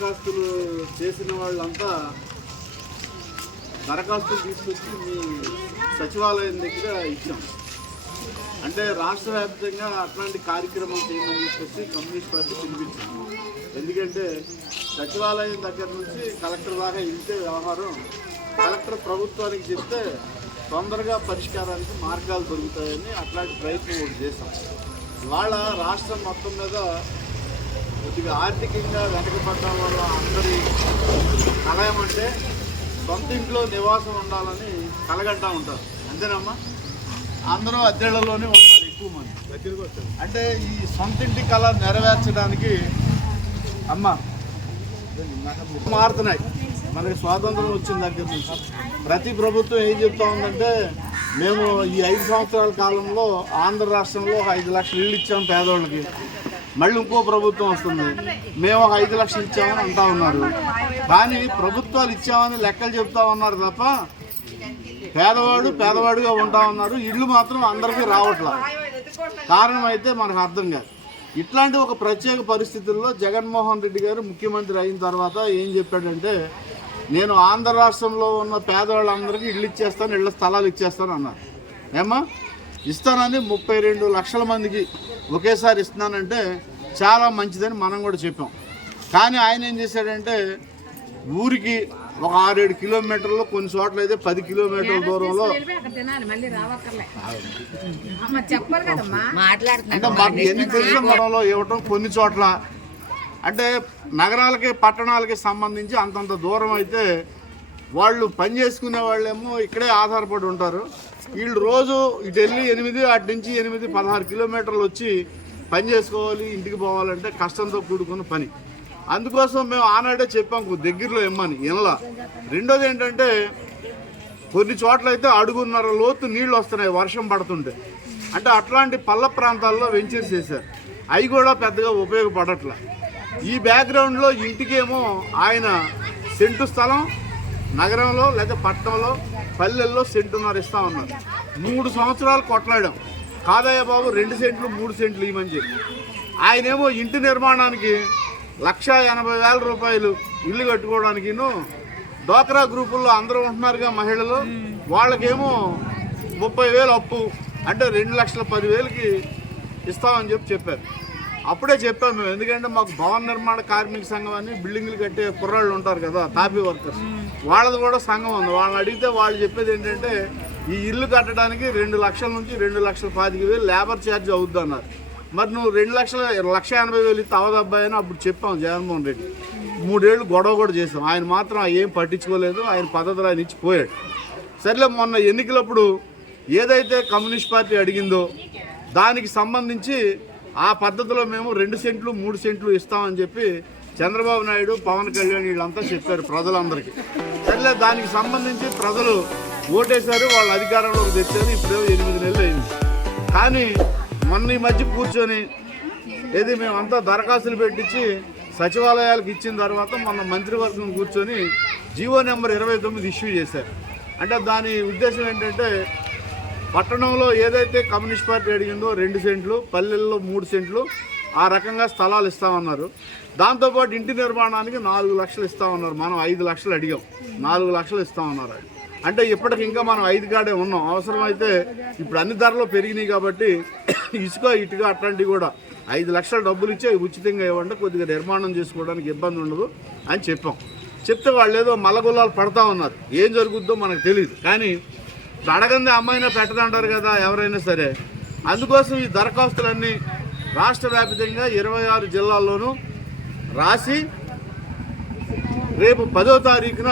దరఖాస్తులు చేసిన వాళ్ళంతా దరఖాస్తులు తీసుకొచ్చి మీ సచివాలయం దగ్గర ఇచ్చాం. అంటే రాష్ట్ర వ్యాప్తంగా అట్లాంటి కార్యక్రమం చేయమని చెప్పేసి కమ్యూనిస్ట్ పార్టీ పిలిపించాము ఎందుకంటే సచివాలయం దగ్గర నుంచి కలెక్టర్ దాకా ఇంతే వ్యవహారం. కలెక్టర్ ప్రభుత్వానికి చెప్తే తొందరగా పరిష్కారానికి మార్గాలు దొరుకుతాయని అట్లాంటి ప్రయత్నం చేశాం. ఇవాళ రాష్ట్రం మొత్తం మీద కొద్దిగా ఆర్థికంగా వెనకబడ్డం వల్ల అందరి కలయమంటే సొంత ఇంట్లో నివాసం ఉండాలని కలగంటా ఉంటారు. అంతేనమ్మా? అందరూ అద్దెళ్ళలోనే ఉంటారు ఎక్కువ మంది. అంటే ఈ సొంత ఇంటి కళ నెరవేర్చడానికి అమ్మ మారుతున్నాయి. మనకి స్వాతంత్రం వచ్చిన దగ్గర నుంచి. ప్రతి ప్రభుత్వం ఏం చెప్తా ఉందంటే మేము ఈ ఐదు సంవత్సరాల కాలంలో ఆంధ్ర రాష్ట్రంలో ఒక ఐదు లక్షలు ఇల్లు ఇచ్చాం పేదోళ్ళకి. మళ్ళీ ఇంకో ప్రభుత్వం వస్తుంది. మేము ఒక ఐదు లక్షలు ఇచ్చామని అంటా ఉన్నారు. కానీ ప్రభుత్వాలు ఇచ్చామని లెక్కలు చెప్తా ఉన్నారు తప్ప పేదవాడు పేదవాడుగా ఉంటా ఉన్నారు. ఇళ్ళు మాత్రం అందరికీ రావట్లా. కారణం అయితే మనకు అర్థం కాదు. ఇట్లాంటి ఒక ప్రత్యేక పరిస్థితుల్లో జగన్మోహన్ రెడ్డి గారు ముఖ్యమంత్రి అయిన తర్వాత ఏం చెప్పాడంటే నేను ఆంధ్ర రాష్ట్రంలో ఉన్న పేదవాళ్ళందరికీ ఇళ్ళు ఇచ్చేస్తాను ఇళ్ళ స్థలాలు ఇచ్చేస్తాను అన్నారు. ఏమ్మా? ఇస్తానని ముప్పై రెండు లక్షల మందికి ఒకేసారి ఇస్తున్నానంటే చాలా మంచిదని మనం కూడా చెప్పాం. కానీ ఆయన ఏం చేశాడంటే ఊరికి ఒక ఆరేడు కిలోమీటర్లు కొన్ని చోట్ల అయితే పది కిలోమీటర్ల దూరంలో అక్కడ తినాలి మళ్ళీ రావక్కర్లే. అమ్మ చెప్పరు కదమ్మా. అంటే మాకు ఎన్ని తెలుసు మనలో ఇవ్వటం కొన్ని చోట్ల. అంటే నగరాలకి పట్టణాలకి సంబంధించి అంతంత దూరం అయితే వాళ్ళు పని చేసుకునే వాళ్ళేమో ఇక్కడే ఆధారపడి ఉంటారు. వీళ్ళు రోజు ఇటు వెళ్ళి ఎనిమిది అటు నుంచి ఎనిమిది పదహారు కిలోమీటర్లు వచ్చి పని చేసుకోవాలి ఇంటికి పోవాలంటే కష్టంతో కూడుకున్న పని. అందుకోసం మేము ఆనాడే చెప్పాం దగ్గరలో ఇమ్మని ఇనలా. రెండోది ఏంటంటే కొన్ని చోట్ల అయితే అడుగున్నర లోతు నీళ్ళు వస్తున్నాయి వర్షం పడుతుంటే. అంటే అట్లాంటి పల్ల ప్రాంతాల్లో వెంచర్స్ చేశారు. అవి కూడా పెద్దగా ఉపయోగపడట్ల. ఈ బ్యాక్గ్రౌండ్లో ఇంటికేమో ఆయన సెంటు స్థలం నగరంలో లేదా పట్టణంలో పల్లెల్లో సెంటున్నర ఇస్తా ఉన్నారు. మూడు సంవత్సరాలు కొట్లాడాం. కాదయ్య బాబు రెండు సెంట్లు మూడు సెంట్లు ఇవ్వమని చెప్పి. ఆయనేమో ఇంటి నిర్మాణానికి లక్ష ఎనభై వేల రూపాయలు ఇల్లు కట్టుకోవడానికిను డోక్రా గ్రూపుల్లో అందరూ ఉంటున్నారుగా మహిళలు. వాళ్ళకేమో ముప్పై వేలు అప్పు అంటే రెండు లక్షల పదివేలకి ఇస్తామని చెప్పి చెప్పారు. అప్పుడే చెప్పాము మేము. ఎందుకంటే మాకు భవన నిర్మాణ కార్మిక సంఘం అని బిల్డింగ్లు కట్టే కుర్రాళ్ళు ఉంటారు కదా తాపీ వర్కర్స్. వాళ్ళది కూడా సంఘం ఉంది. వాళ్ళని అడిగితే వాళ్ళు చెప్పేది ఏంటంటే ఈ ఇల్లు కట్టడానికి రెండు లక్షల నుంచి రెండు లక్షల పాతిక వేలు లేబర్ ఛార్జ్ అవుద్ది అన్నారు. మరి నువ్వు రెండు లక్షల లక్ష ఎనభై వేలు ఇస్తే అవదబ్బాయి అని అప్పుడు చెప్పాం జగన్మోహన్ రెడ్డి. మూడేళ్ళు గొడవ కూడా చేసాం. ఆయన మాత్రం ఏం పట్టించుకోలేదు. ఆయన పద్ధతులు ఆయన ఇచ్చిపోయాడు సర్లే మొన్న ఎన్నికలప్పుడు ఏదైతే కమ్యూనిస్ట్ పార్టీ అడిగిందో దానికి సంబంధించి ఆ పద్ధతిలో మేము రెండు సెంట్లు మూడు సెంట్లు ఇస్తామని చెప్పి చంద్రబాబు నాయుడు పవన్ కళ్యాణ్ వీళ్ళంతా చెప్పారు ప్రజలందరికీ. సర్లే దానికి సంబంధించి ప్రజలు ఓటేశారు వాళ్ళు అధికారంలోకి తెచ్చారు ఇప్పుడు ఎనిమిది నెలలు అయింది. కానీ మొన్న ఈ మధ్య కూర్చొని ఏది మేమంతా దరఖాస్తులు పెట్టించి సచివాలయాలకు ఇచ్చిన తర్వాత మొన్న మంత్రివర్గం కూర్చొని జీవో నెంబర్ ఇరవై తొమ్మిది ఇష్యూ చేశారు. అంటే దాని ఉద్దేశం ఏంటంటే పట్టణంలో ఏదైతే కమ్యూనిస్ట్ పార్టీ అడిగిందో రెండు సెంట్లు పల్లెల్లో మూడు సెంట్లు ఆ రకంగా స్థలాలు ఇస్తామన్నారు. దాంతోపాటు ఇంటి నిర్మాణానికి నాలుగు లక్షలు ఇస్తామన్నారు. మనం ఐదు లక్షలు అడిగాం. నాలుగు లక్షలు ఇస్తామన్నారు అంటే ఇప్పటికి ఇంకా మనం ఐదు కాడే ఉన్నాం. అవసరమైతే ఇప్పుడు అన్ని ధరలు పెరిగినాయి కాబట్టి ఇసుక ఇటుక అట్లాంటివి కూడా ఐదు లక్షల డబ్బులు ఇచ్చే ఉచితంగా ఇవ్వండి. కొద్దిగా నిర్మాణం చేసుకోవడానికి ఇబ్బంది ఉండదు అని చెప్పాం. చెప్తే వాళ్ళు ఏదో మలగుల్లాలు పడతా ఉన్నారు. ఏం జరుగుద్దో మనకు తెలియదు కానీ అడగందే అమ్మాయినా పెట్టదంటారు కదా ఎవరైనా సరే. అందుకోసం ఈ దరఖాస్తులన్నీ రాష్ట్ర వ్యాప్తంగా ఇరవై ఆరు జిల్లాల్లోనూ రాసి రేపు పదో తారీఖున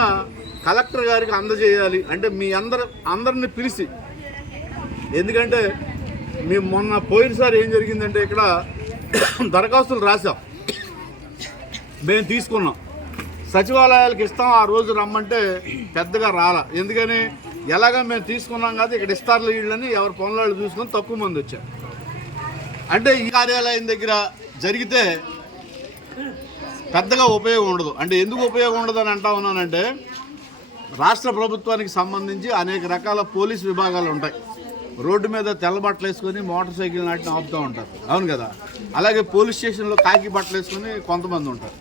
కలెక్టర్ గారికి అందజేయాలి. అంటే మీ అందరు అందరిని పిలిచి. ఎందుకంటే మేము మొన్న పోయినసారి ఏం జరిగిందంటే ఇక్కడ దరఖాస్తులు రాసాం మేము తీసుకున్నాం. సచివాలయాలకు ఇస్తాం ఆ రోజు రమ్మంటే పెద్దగా రాలా. ఎందుకని? ఎలాగ మేము తీసుకున్నాం కదా ఇక్కడ ఇస్తారు వీళ్ళని ఎవరి పనులు వాళ్ళు చూసుకొని తక్కువ మంది వచ్చారు. అంటే ఈ కార్యాలయం దగ్గర జరిగితే పెద్దగా ఉపయోగం ఉండదు. అంటే ఎందుకు ఉపయోగం ఉండదు అని అంటా ఉన్నానంటే రాష్ట్ర ప్రభుత్వానికి సంబంధించి అనేక రకాల పోలీస్ విభాగాలు ఉంటాయి. రోడ్డు మీద తెల్ల బట్టలు వేసుకొని మోటార్ సైకిల్ నాటిని ఆపుతూ ఉంటారు. అవును కదా? అలాగే పోలీస్ స్టేషన్లో కాకి బట్టలు వేసుకొని కొంతమంది ఉంటారు.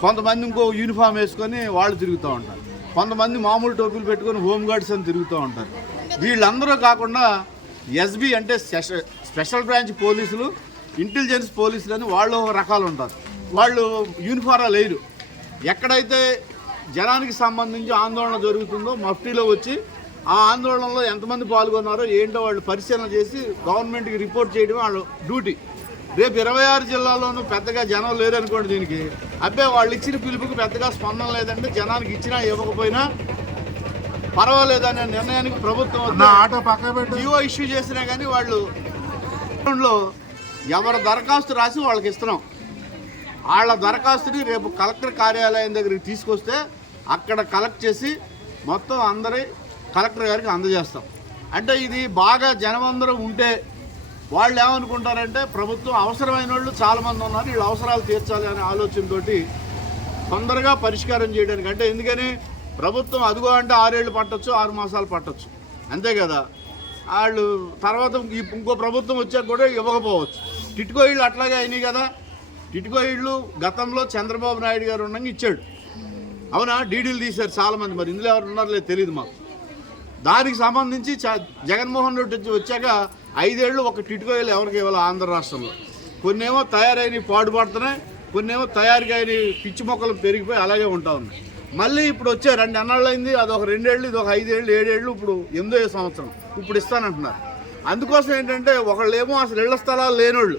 కొంతమంది ఇంకో యూనిఫామ్ వేసుకొని వాళ్ళు తిరుగుతూ ఉంటారు. కొంతమంది మామూలు టోపీలు పెట్టుకొని హోమ్ గార్డ్స్ అని తిరుగుతూ ఉంటారు. వీళ్ళందరూ కాకుండా ఎస్బీ అంటే స్పెషల్ స్పెషల్ బ్రాంచ్ పోలీసులు ఇంటెలిజెన్స్ పోలీసులు అని వాళ్ళు ఒక రకాలు ఉంటారు వాళ్ళు యూనిఫారా లేరు. ఎక్కడైతే జనానికి సంబంధించి ఆందోళన జరుగుతుందో మఫ్టీలో వచ్చి ఆ ఆందోళనలో ఎంతమంది పాల్గొన్నారో ఏంటో వాళ్ళు పరిశీలన చేసి గవర్నమెంట్కి రిపోర్ట్ చేయడం వాళ్ళ డ్యూటీ. రేపు ఇరవై ఆరు జిల్లాల్లోనూ పెద్దగా జనం లేరు అనుకోండి దీనికి. అబ్బే వాళ్ళు ఇచ్చిన పిలుపుకి పెద్దగా స్పందన లేదంటే జనానికి ఇచ్చినా ఇవ్వకపోయినా పర్వాలేదనే నిర్ణయానికి ప్రభుత్వం ఆటో పక్క పెట్టు. జియో ఇష్యూ చేసినా కానీ వాళ్ళు ఎవరు దరఖాస్తు రాసి వాళ్ళకి ఇస్తున్నాం. వాళ్ళ దరఖాస్తుని రేపు కలెక్టర్ కార్యాలయం దగ్గరికి తీసుకొస్తే అక్కడ కలెక్ట్ చేసి మొత్తం అందరి కలెక్టర్ గారికి అందజేస్తాం. అంటే ఇది బాగా జనమందరూ ఉంటే వాళ్ళు ఏమనుకుంటారంటే ప్రభుత్వం అవసరమైన వాళ్ళు చాలామంది ఉన్నారు వీళ్ళ అవసరాలు తీర్చాలి అనే ఆలోచనతోటి తొందరగా పరిష్కారం చేయడానికి. అంటే ఎందుకని? ప్రభుత్వం అదిగో అంటే ఆరేళ్ళు పట్టొచ్చు ఆరు మాసాలు పట్టొచ్చు. అంతే కదా? వాళ్ళు తర్వాత ఇంకో ప్రభుత్వం వచ్చాక కూడా ఇవ్వకపోవచ్చు. టిట్కో ఇళ్ళు అట్లాగే అయినాయి కదా? టిట్కో ఇళ్ళు గతంలో చంద్రబాబు నాయుడు గారు ఉండగా ఇచ్చాడు. అవునా? డీడీలు తీశారు చాలామంది. మరి ఇందులో ఎవరు ఉన్నారో లేదు తెలియదు మాకు. దానికి సంబంధించి చ- జగన్మోహన్ రెడ్డి వచ్చి వచ్చాక ఐదేళ్ళు ఒక టిట్కోయిలు ఎవరికి ఇవ్వాలి ఆంధ్ర రాష్ట్రంలో. కొన్నేమో తయారైన పాడుపడుతున్నాయి కొన్నేమో తయారుగా అయిన పిచ్చి మొక్కలు పెరిగిపోయి అలాగే ఉంటా ఉన్నాయి. మళ్ళీ ఇప్పుడు వచ్చే రెండు అన్నాళ్ళు అయింది అది ఒక రెండేళ్ళు ఇది ఒక ఐదేళ్ళు ఏడేళ్ళు ఇప్పుడు ఎనిమిదో సంవత్సరం. ఇప్పుడు ఇస్తానంటున్నారు. అందుకోసం ఏంటంటే ఒకళ్ళేమో అసలు ఇళ్ళ స్థలాలు లేనోళ్ళు.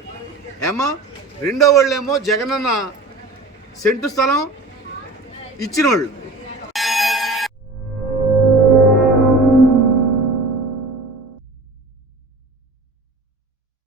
ఏమో రెండో వాళ్ళేమో జగనన్న సెంటు స్థలం ఇచ్చిన వాళ్ళు